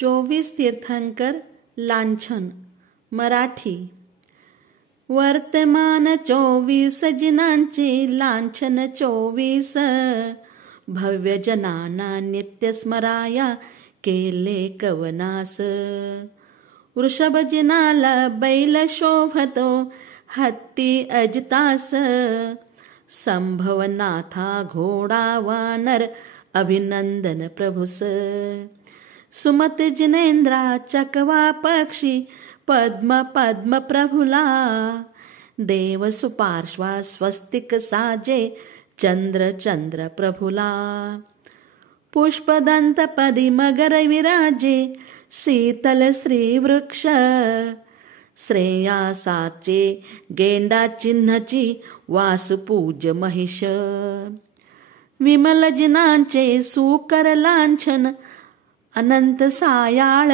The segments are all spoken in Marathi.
24 तीर्थंकर लांछन मराठी। वर्तमान 24 जिनांचे लांछन 24, भव्य जनाना नित्य स्मराया केले कवनास। वृषभ जिनाला बैल शोभतो हत्ती अजितास, संभवनाथा घोडा वानर अभिनंदन प्रभुस। सुमत जिनेंद्रा चकवा पक्षी पद्म पद्म प्रभुला, देव सुपार्श्वा स्वस्तिक साजे चंद्र चंद्र प्रभुला। पुष्पदंत पदी मगर विराजे शीतल श्री वृक्ष, श्रेयासाचे गेंडा चिन्हची वासुपूज्य महिष। विमल जिनांचे सुकर लांछन अनंत सायाळ,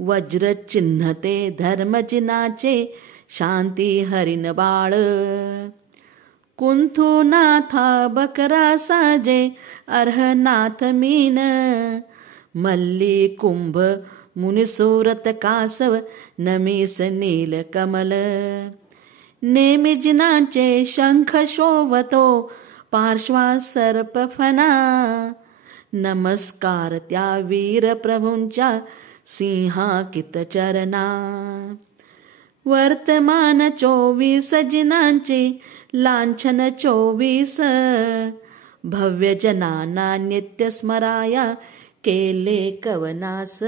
वज्र चिन्हते धर्म जिनाचे शांती हरिण बाळ। कुंथुनाथा बकरा साजे अर्हनाथ मीन, मल्ली कुंभ मुनिसुरत कासव नमीस नील कमल। नेमी जिनांचे शंख शोभतो पार्श्वा सर्प फणा, नमस्कार त्या वीर प्रभूंच्या सिंहाकित चरणा। वर्तमान 24 जिनांचे लांछन 24, भव्य जनाना नित्य स्मराया केले कवनास।